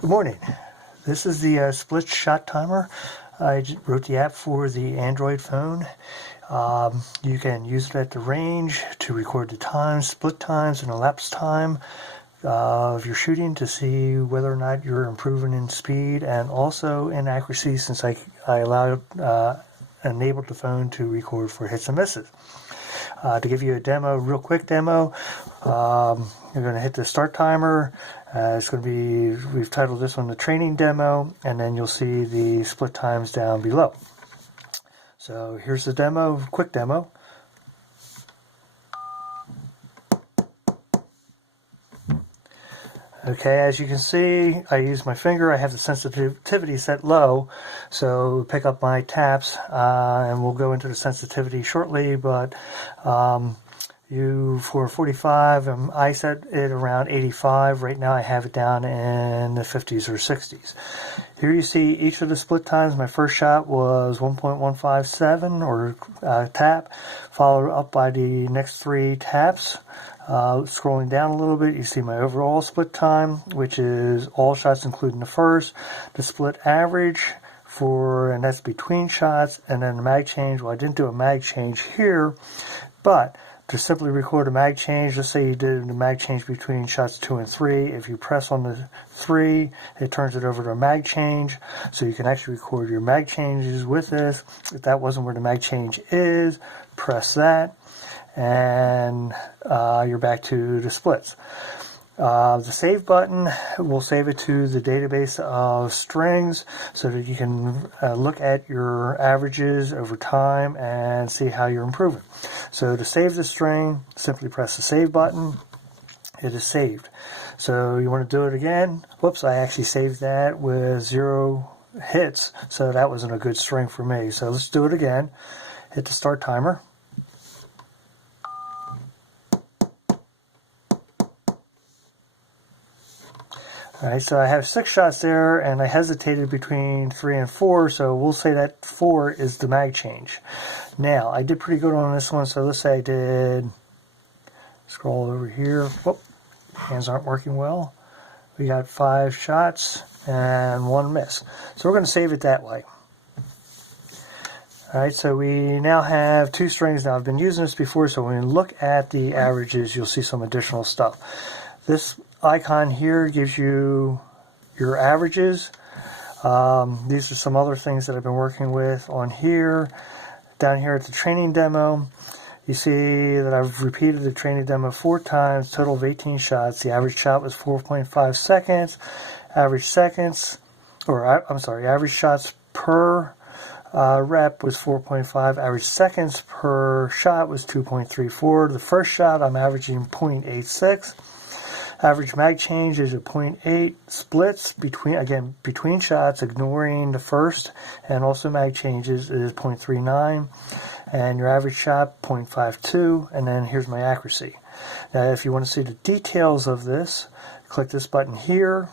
Good morning. This is the split shot timer. I wrote the app for the Android phone. You can use it at the range to record the times, split times, and elapsed time of your shooting to see whether or not you're improving in speed and also in accuracy, since I enabled the phone to record for hits and misses. To give you a demo, real quick demo, you're going to hit the start timer. It's going to be, we've titled this one the training demo, and then you'll see the split times down below. So here's the demo, quick demo. Okay, as you can see, I use my finger. I have the sensitivity set low, so pick up my taps, and we'll go into the sensitivity shortly, but for 45, I set it around 85. Right now I have it down in the 50s or 60s. Here you see each of the split times. My first shot was 1.157 or tap, followed up by the next three taps. Scrolling down a little bit, you see my overall split time, which is all shots including the first, the split average and that's between shots, and then the mag change. Well, I didn't do a mag change here, but to simply record a mag change, let's say you did the mag change between shots 2 and 3. If you press on the 3, it turns it over to a mag change, so you can actually record your mag changes with this. If that wasn't where the mag change is, press that, and you're back to the splits. The save button will save it to the database of strings so that you can look at your averages over time and see how you're improving. So to save the string, simply press the save button. It is saved. So you want to do it again. Whoops, I actually saved that with 0 hits, so that wasn't a good string for me. So let's do it again. Hit the start timer. Alright, so I have 6 shots there, and I hesitated between 3 and 4, so we'll say that 4 is the mag change. Now, I did pretty good on this one, so let's say I did, scroll over here, whoop, hands aren't working well. We got 5 shots and 1 miss. So we're going to save it that way. Alright, so we now have 2 strings. Now, I've been using this before, so when you look at the averages, you'll see some additional stuff. This icon here gives you your averages. These are some other things that I've been working with on here. Down here at the training demo, you see that I've repeated the training demo 4 times, total of 18 shots. The average shot was 4.5 seconds. Average shots per rep was 4.5. Average seconds per shot was 2.34. The first shot I'm averaging 0.86. Average mag change is a 0.8. Splits between shots, ignoring the first, and also mag changes is 0.39. And your average shot 0.52. And then here's my accuracy. Now, if you want to see the details of this, click this button here,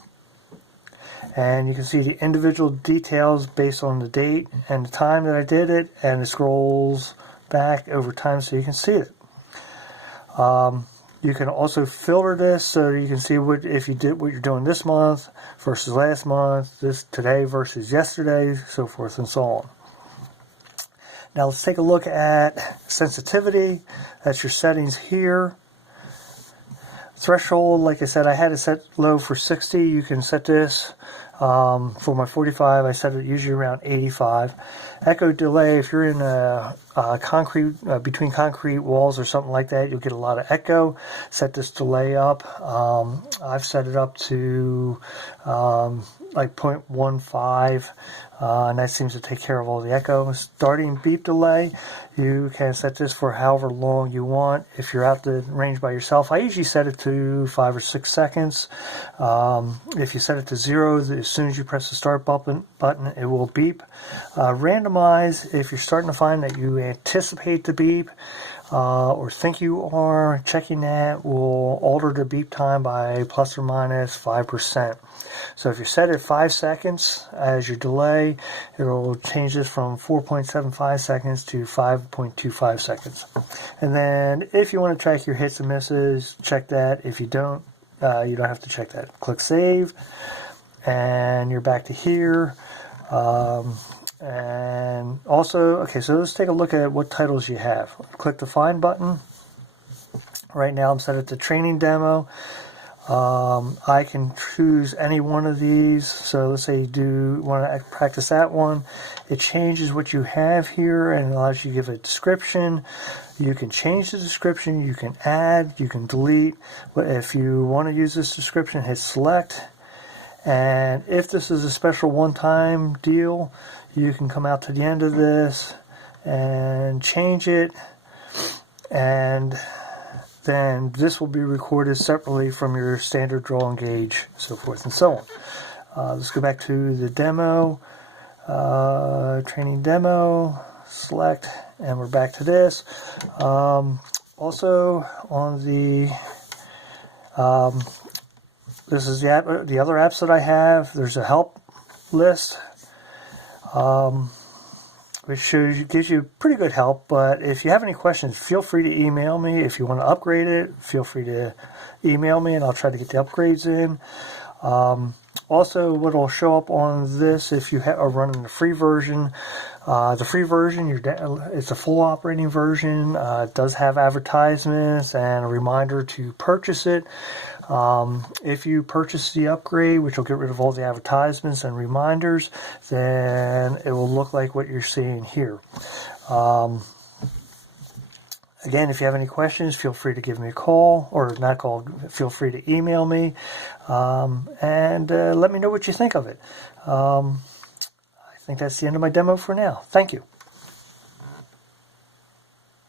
and you can see the individual details based on the date and the time that I did it, and it scrolls back over time so you can see it. You can also filter this so you can see if you did what you're doing this month versus last month, today versus yesterday, so forth and so on. Now let's take a look at sensitivity. That's your settings here. Threshold, like I said, I had it set low for 60. You can set this for my 45. I set it usually around 85. Echo delay, if you're in between concrete walls or something like that, you'll get a lot of echo. Set this delay up. I've set it up to like 0.15, and that seems to take care of all the echo. Starting beep delay, you can set this for however long you want. If you're out the range by yourself, I usually set it to 5 or 6 seconds. If you set it to 0, as soon as you press the start button, it will beep. Randomize, if you're starting to find that you anticipate the beep, or think you are, checking that will alter the beep time by plus or minus 5%. So if you set it 5 seconds as your delay, it'll change this from 4.75 seconds to 5.25 seconds. And then if you want to track your hits and misses, check that. If you don't have to check that. Click Save. and you're back to here. And also, okay, so let's take a look at what titles you have. Click the Find button. Right now I'm set it to Training Demo. I can choose any one of these. So let's say you want to practice that one. It changes what you have here and allows you to give a description. You can change the description, you can add, you can delete. But if you want to use this description, hit select. And if this is a special one-time deal, you can come out to the end of this and change it, and then this will be recorded separately from your standard draw and gauge, so forth and so on. Let's go back to the demo, training demo, select, and we're back to this. Also on the this is the app, the other apps that I have. There's a help list, which gives you pretty good help. But if you have any questions, feel free to email me. If you want to upgrade it, feel free to email me, and I'll try to get the upgrades in. Also, what will show up on this if you are running the free version, it's a full operating version. It does have advertisements and a reminder to purchase it. If you purchase the upgrade, which will get rid of all the advertisements and reminders, then it will look like what you're seeing here. Again, if you have any questions, feel free to give me a call, or not call, feel free to email me, and let me know what you think of it. I think that's the end of my demo for now. Thank you.